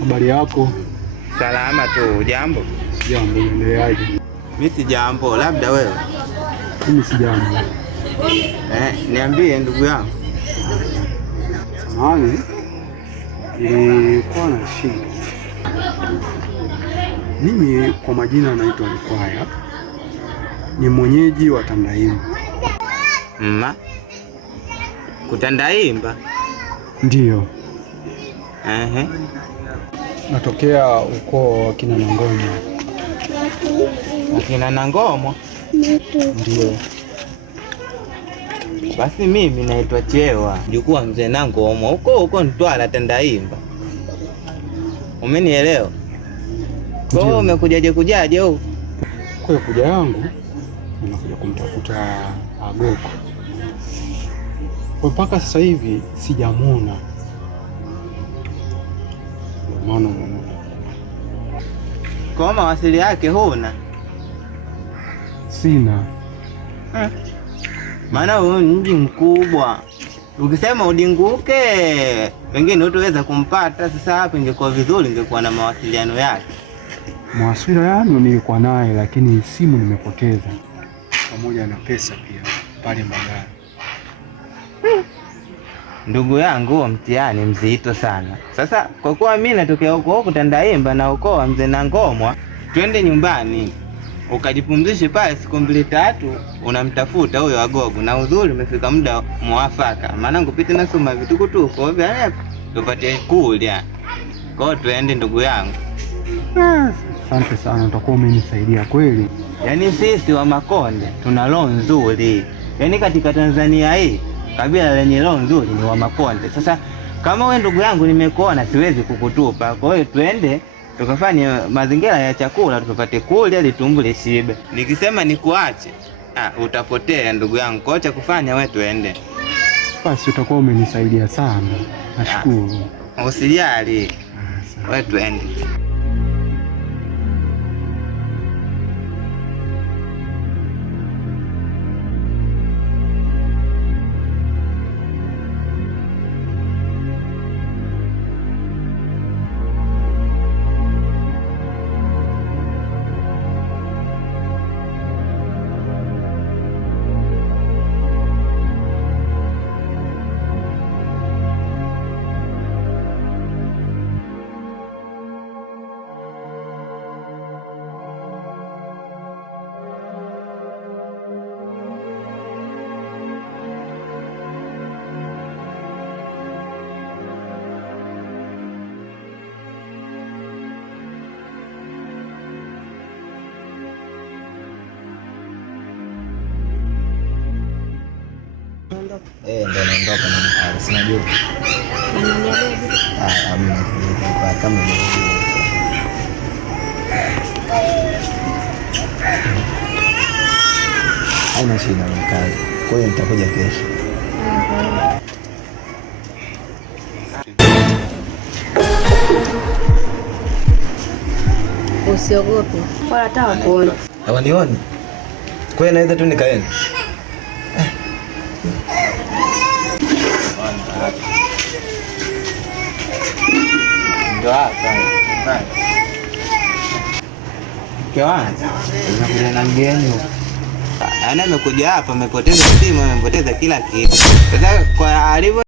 Habari yako? Salama tu. Jambo? Jambo, unaendeleaje? Mimi si jambo, labda wewe? Mimi si jambo. Niambie ndugu yangu. Samahani, nilikuwa na shida. Mimi kwa majina naitwa Mkwaya, ni mwenyeji wa Tandaimba. Kutandaimba? Ndiyo. Natokea ukoo wa kina Nangomo. Akina Nangomo? Ndiyo. Basi mimi naitwa Chewa, mjukuu wa mzee Nangomo, huko Mtwara Tandaimba. Umenielewa? Kwa hiyo umekujaje huko? Kwa kuja yangu nimekuja kumtafuta Agoko. Kwa mpaka sasa hivi sijamuona. Maana kwa mawasili yake huna? Sina. Maana huu mji mkubwa, ukisema udinguke pengine utaweza kumpata. Sasa hapa ingekuwa vizuri ingekuwa na mawasiliano yake. Mawasiliano nilikuwa naye, lakini simu nimepoteza pamoja na pesa pia pale Mbagala. Ndugu yangu, huo mtihani mzito sana. Sasa kwa kuwa mimi natokea huko Tandaimba na ukoo wa mzee Nangomo, twende nyumbani ukajipumzishe pale siku 2-3, unamtafuta huyo Agogo. Na uzuri umefika muda mwafaka, maana ngupite na soma vitukutuko hivyo tupate kulia. Kwa hiyo twende ndugu yangu. Asante sana, utakuwa umenisaidia kweli. Yaani sisi wa Makonde tuna roho nzuri. Yaani katika Tanzania hii kabila lenye roho nzuri ni wa Makonde. Sasa kama wewe ndugu yangu nimekuona, siwezi kukutupa. Kwa hiyo twende tukafanye mazingira ya chakula tupate kula ili tumbo lishibe. Nikisema nikuache, utapotea ndugu yangu. Kwa cha kufanya wewe twende. Basi utakuwa umenisaidia sana. Nashukuru. Usijali. Wewe twende. Ndio naondoka na sinajua. Amna kama haina shida na kazi. Kwa hiyo nitakuja kesho. Usiogope. Wala hata wakuone. Hawanioni. Kwa hiyo naweza tu nikaenda. Ndio hapa. Kiwanja. Unakuja na mgeni. Ana amekuja hapa, amepoteza simu, amepoteza kila kitu. Sasa kwa alivyo